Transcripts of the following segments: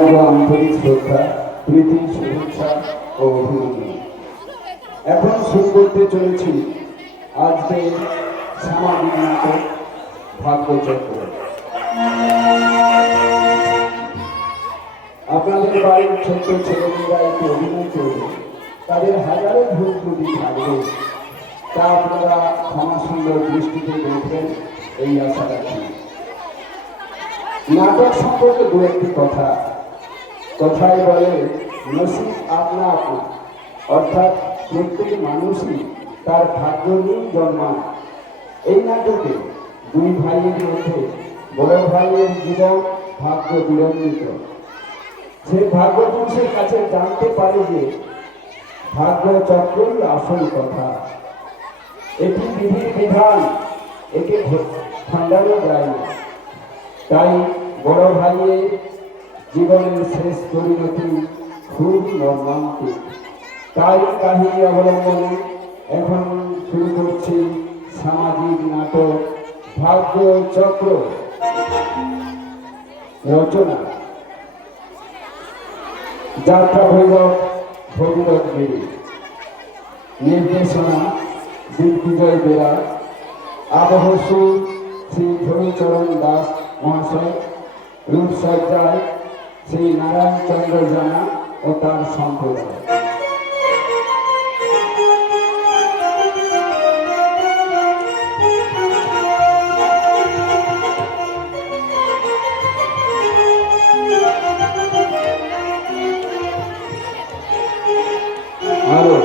আন্তরিক শ্রদ্ধা, প্রীতি, শুভেচ্ছা ও অভিনন্দন। এখন শুরু করতে চলেছি আজকের সামাজিক নাটক ভাগ্যচক্র। আপনাদের বাড়ির ছোট্ট ছেলেমেয়েরা একটু অভিনয় করবে, তাদের হাজারো ভুল ত্রুটি থাকবে, তা আপনারা ক্ষমা সুন্দর দৃষ্টিতে দেখবেন এই আশা রাখি। নাটক সম্পর্কে দু একটি কথা। কথায় বলে নসিব আপনা আপনা, অর্থাৎ প্রত্যেক মানুষই তার ভাগ্য নিয়ে জন্মান। এই নাটকে দুই ভাইয়ের মধ্যে বড় ভাইয়ের জীবন ভাগ্য বিড়ম্বিত। সে ভাগ্য পুরুষের কাছে জানতে পারে যে ভাগ্য চক্রই আসল কথা, এটি বিধির বিধান, একে খণ্ডানো যায় না। তাই বড় ভাইয়ের জীবনের শেষ পরিণতি খুব মর্মান্তিক। তাই কাহিনী অবলম্বনে এখন শুরু করছি সামাজিক নাটক ভাগ্যচক্র। রচনা যাত্রা ভৈরব ভগীরথ গিরি, নির্দেশনা দিগ্বিজয় বেরা, আবহ সুর শ্রী ধরুচরণ দাস মহাশয়, রূপসজ্জায় শ্রী নারায়ণ চন্দ্র জানা ও তার সম্প্রদায়। আরো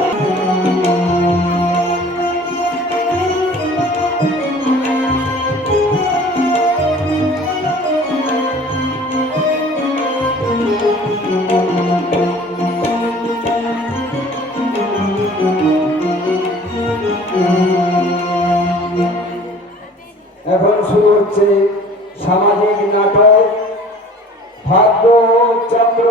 এখন শুরু হচ্ছে সামাজিক নাটক ভাগ্যচক্র।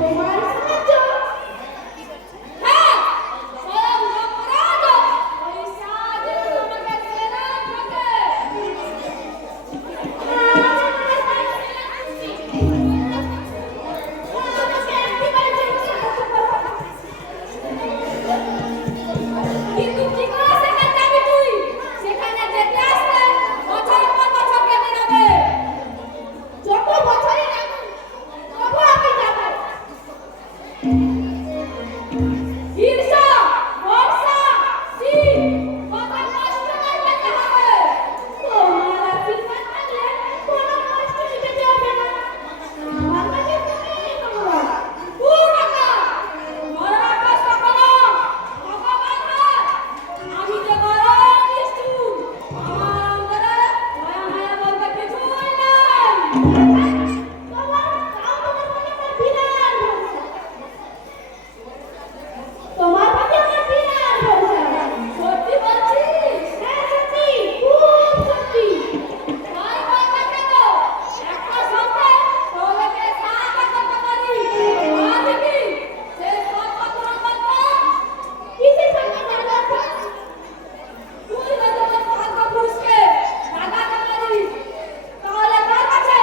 তোমার সাহায্য? হ্যাঁ, স্বয়ং যমরাজ ওই সাহায্য আমাকে সেনা থাকে। কিন্তু কি করে সেখানে যাবি তুই? সেখানে যেতে আসতে বছরের পর বছর কেটে যাবে। যত বছরই লাগুক তবু আমি যাব। ঈর্ষা, বর্ষা, শীত, কত কষ্ট করে যেতে হবে। তোমার আশীর্বাদ থাকলে কোনো কষ্ট নিতে হবে না। আমার কাছে তুমিই ভগবান। পুরোটা মনে রাখো সকলে, ভগবান নয়, আমি যে বড় নিষ্ঠুর। আমার অন্তরে মায়া মায়া বলতে কিছুই নেই। তোমার তোমার প্রতি আমার বিরাট ভরসা। সত্যি বলছিস? হ্যাঁ সত্যি, খুব সত্যি। তাই বলতে কেন? একটা সঙ্গে তোকে সাহায্য করতে পারি। আজ কি সে সব কথা বলতো? কিসের সঙ্গে কথা? তুই যদি তোর ভাগ্য পুরুষকে লাগাতে পারিস তাহলে তার কাছে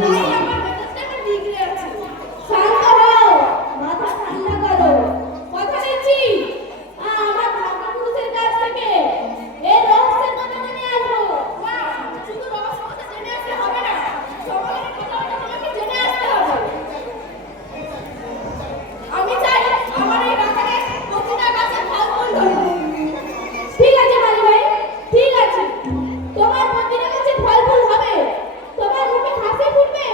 তাই আমার ভেতরটা বিগড়ে আছে। শান্ত হও, মাথা ঠান্ডা করো। কথা দিচ্ছি, আমার ভাগ্যপুরুষের কাছ থেকে এই রহস্যের কথা জেনে আসবো। শুধু রহস্য কথা জেনে আসলে হবে না, সকলের কথাটা তোমাকে জেনে আসতে হবে। আমি চাই আমার এই বাগানে প্রতিটা গাছে ফল ফুল ধরুক। ঠিক আছে মালি ভাই, ঠিক আছে। তোমার প্রতিটা গাছে ফল ফুল হবে, তোমার মুখে হাসি ফুটবে,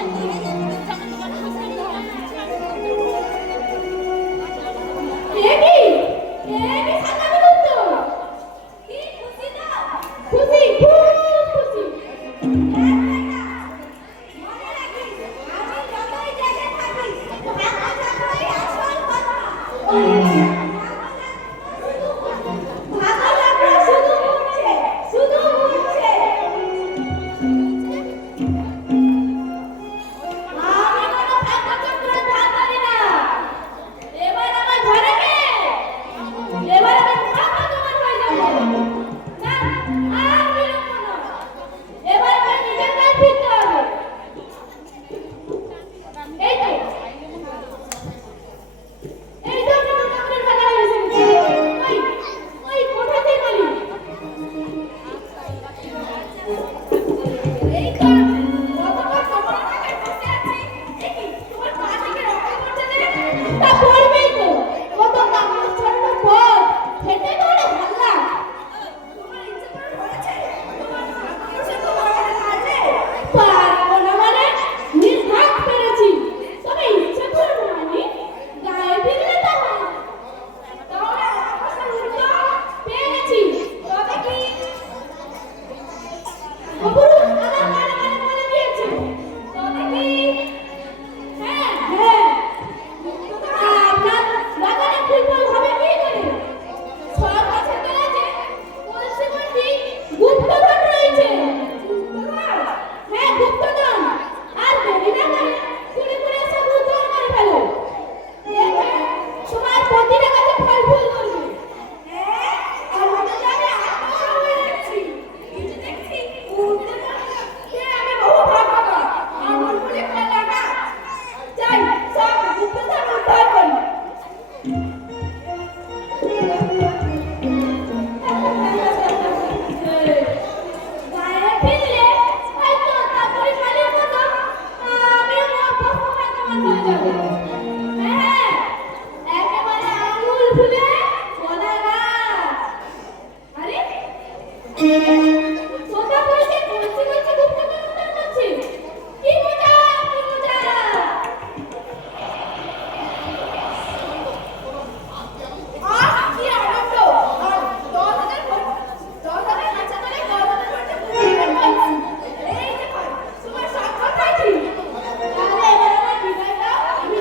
এ কি সাকামি গুপ্ত কি খুশি না খুশি খুব খুশি মনে রাখিস আমি যতই জেগে থাকি টাকা চাকরি আসল কথা ভাগা লাগলো শুধু ঘুরছে আমি কোনো টাকা চক্র ধার না এবার আমার ঘরে গে এবার আমি টাকা তোমার হয়ে যাবো না আর বিলম্ব না এবার আমার নিজের কাজ ফিরতে হবে এই তো আমি তো চাকরির বাজারে এসে গেছি ওই কোঠাতে বলি এই তো কতবার তোমার টাকায় বসে আছি দেখি তোমার পা থেকে রক্ত পড়ছে যে তা পড়বেই তো কত কামড় ছড়ানো পর খেতে তো অনেক ভাল্লা তোমার ইচ্ছে করে হয়েছে তোমার মানুষে তোমার কাছে পারবো না মানে নির্ঘাত পেরেছি তবে ইচ্ছে করে নয় গায়ে ফিরলে তা হয় না তাহলে আকাশের উল্টো পেয়ে গেছি তবে কি অপরূপ আমার মানে দিয়েছে তবে কি হ্যাঁ আপনার বাগানে ফুল ফল হবে কি করে সব গাছের তলাতে তুলসী মন্ডি গুপ্তধন রয়েছে হ্যাঁ গুপ্তধন আর দেরি না করে কুড়ি কুড়ি সব উদ্ধার করে ফেলো দেখবে তোমার প্রতিটা গাছে ফল ফুল করবে হ্যাঁ আর আমি জানি আত্মা হয়ে যাচ্ছি কিছু দেখছি উঠতে থাকে আমি বহু ভাববা আমার বলে লাগা যাই সব গুপ্তধন উদ্ধার করি গায়ে ফিরলে হয়তো তারপরে মালির মতো আমিও বহু ভাগ্যবান হয়ে যাবো হ্যাঁ একেবারে আঙুল ফুলে কলা গাছ আরে সোজা বলছে বলছি গুপ্তধন উদ্ধার করছি কি মজা কি আনন্দ আর 10,000 কাছে করে 10,000 করতে এই যে তোমার সব কথাই ঠিক তাহলে এবার আমার বিদায় দাও আমি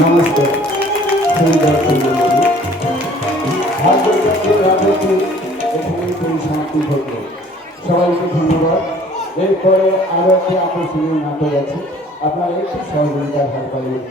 নমস্কার এখানেই পরিসমাপ্তি ঘটল। সবাইকে ধন্যবাদ। এরপরে আরো একটি আকর্ষণীয় নাটক আছে, আপনারা একটু সহযোগিতার হাত পাবেন।